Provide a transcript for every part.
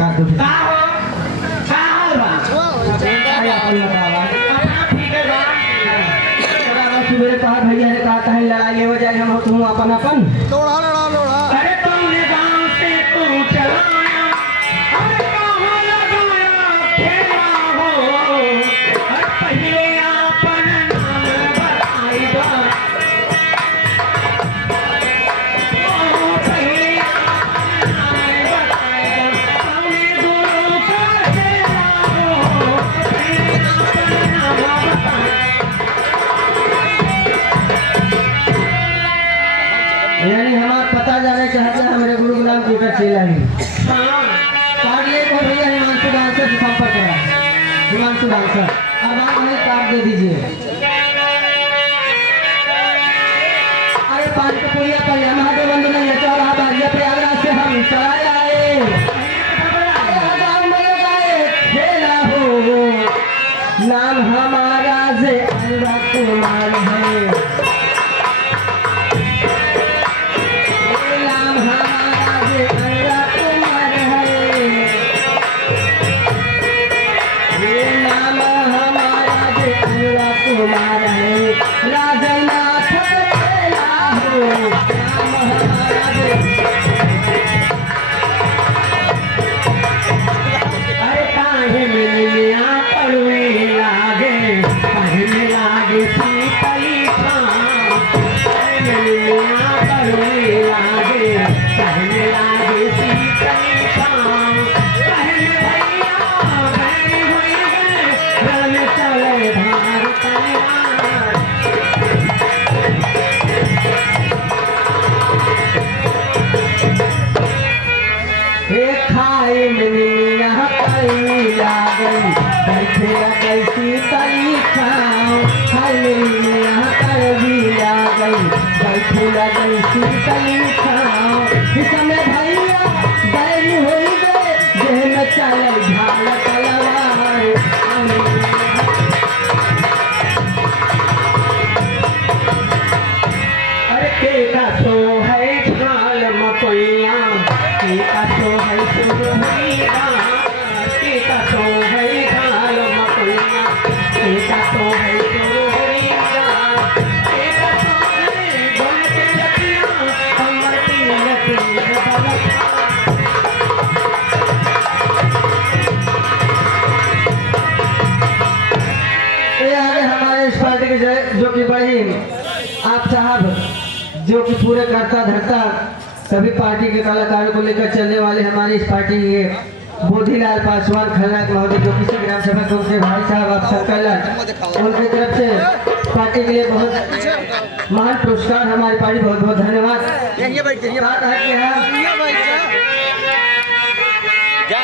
का तो का हो का हाल बा अरे अपन बतावा हाँ, ठीक है बा तोरा सुबह कहा भैया ने कहा कहीं लड़ाई ले जाए हम तू अपन अपन लोढ़ा लोढ़ा लोढ़ा अरे तुमने गांव से तू चलाया अरे कहाँ लगाया खेला हो अरे पहले अपन नाम बताई दो ओ, पहले अपन नाम बताई दो सामने गुरु का खेला हो पहले अपन नाम बताई यानी हमारा पता जाने चाहता है मेरे गुरु गुलाम जी का चेला ही हाँ कार्ड ले को भैया हिमांशु डांसर से संपर्क करा हिमांशु डांसर अब आप हमें कार्ड दे दीजिए अरे पान का पुड़िया पर महादेव वंदना ये चौराहा बाजिया प्रयागराज से हम चलाए आए अरे हजाम में लगाए खेला हो नाम हमारा से अनुराग कुमार है नाम हमारा से अनुराग कुमार है ये नाम हमारा से अनुराग कुमार है राजनाथ खेला हो नाम हमारा से अरे काहे मिलिया पड़वे लागे काहे में लागे सीतली छाँव काहे मिलिया पड़वे लागे काहे में लागे सीतली छाँव काहे में भैया बैरी हुई गए रण में चले भारत यार हे खाए मिलिया कई लागई बैठे कैसी तली खाओ खाए मिलिया कई लागई बैठे कैसी तली खाओ इस समय भैया बैरी होई गए देह में चले झाल तलवार अरे के का तो है झाल मकोइया के का तो है सुरहुइया के का तो है झाल मकोइया के का तो है सुरहुइया के का तो है गुण के रतिया हमर तीन तीन बलका ये आगे हमारे इस पार्टी के जो कि बड़ी आप साहब जो कि पूरे करता धरता सभी पार्टी के कलाकारों को लेकर चलने वाले हमारी इस पार्टी के बोधीलाल पासवान खलनायक महोदय जो किसी ग्राम सभा के उनके भाई साहब आप संकलन उनकी तरफ से पार्टी के लिए बहुत महान पुरस्कार हमारी पार्टी बहुत बहुत धन्यवाद यहीं बैठ यहीं बात है कि हाँ, यहीं बैठ जा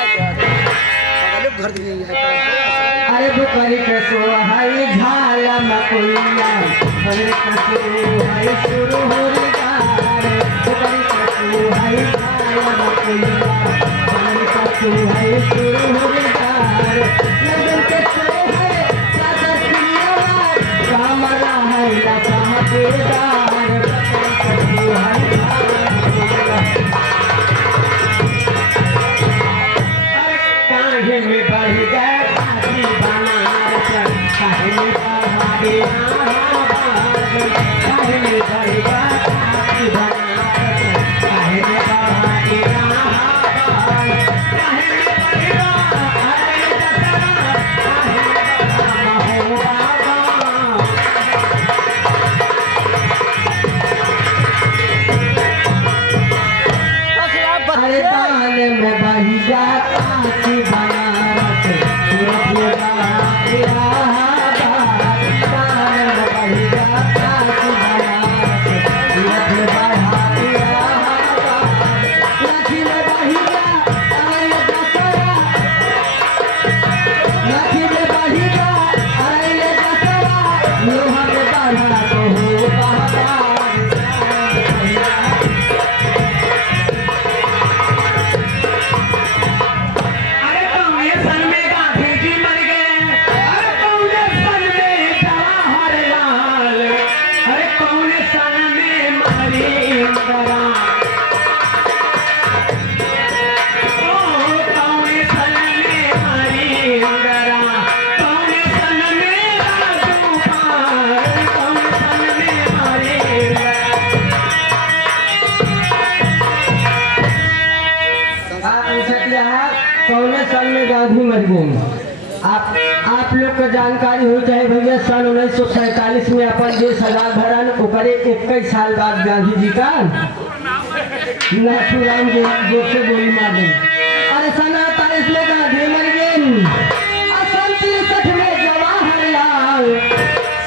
घर दिए अरे बुकरी कसो हाय झाला मकुइया अरे कसो हाय शुरू हो रे बुकरी कसो हाय झाला मकुइया अरे कसो हाय शुरू हो रे नंदन के सो है सादा सियावा कामरा है लता बेदार कसो हाय अरे काहे में बढ़ गए काशी बनारस काहे में बढ़ावे आहाबाद काहे में बढ़ गए काशी बनारस काहे में बढ़ावे आहाबाद काहे में बढ़ गए अरे दशरथ काहे में बढ़ा महोबा अरे दान में बही जाता की बनारस सूरत में बहाते आहाबाद दान में बही जाता की बनारस सूरत में बहाते आहाबाद लाठी में बही जा अरे दशरा लाठी में बही जा अरे दशरा लोहा में बढ़ा तो हो बहादार अरे कौने साल में गांधी मर गए? आप लोग को जानकारी हो चाहे भैया सन 1947 में अपन देश आजाद भरन ओकरे 21 साल बाद गांधी जी का नाथूराम जोर से गोली मार दी। अरे सन 48 में गांधी मर गए, सन 63 में जवाहरलाल,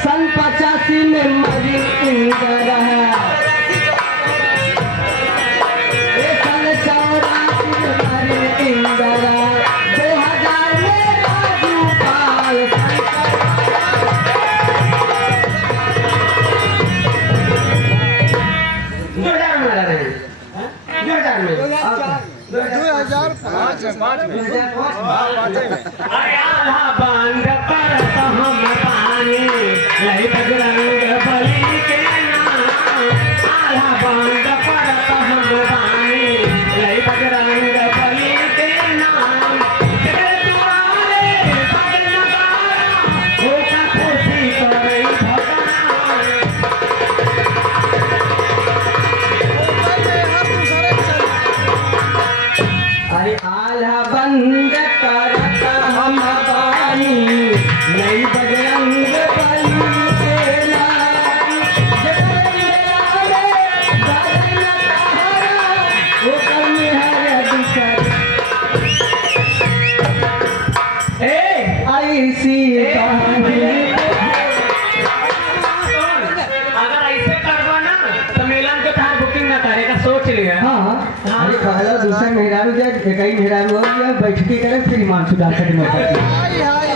सन 85 में मरी इंदिरा, सन 84 में मरी इंदिरा, 2000 में राजू पाल, जोरदार मारा रहे हैं, जोरदार में 2005 में अरे आल्हा बांध पर तो हम पानी लई बजरंग बली के नाम, आल्हा बांध पर तो हम पानी लई बजरंग बली के नाम, तेरे दुआरे बदन नगारा होका खुशी करई भगवान। अरे आल्हा बंद करता हम पानी नई बजरंग बली के नाम, जगत में बदन सहारा वो कर्म है दिशा। ऐसी कहानी अगर ऐसे करबो ना तो मिलन के तार बुकिंग ना करेगा, सोच लिया। हाँ अरे पहला दूसरा मेहरारू जब एक ही मेहरारू हो गया बैठ के करे फिर ईमान सुधार सकते हैं। हाय हाय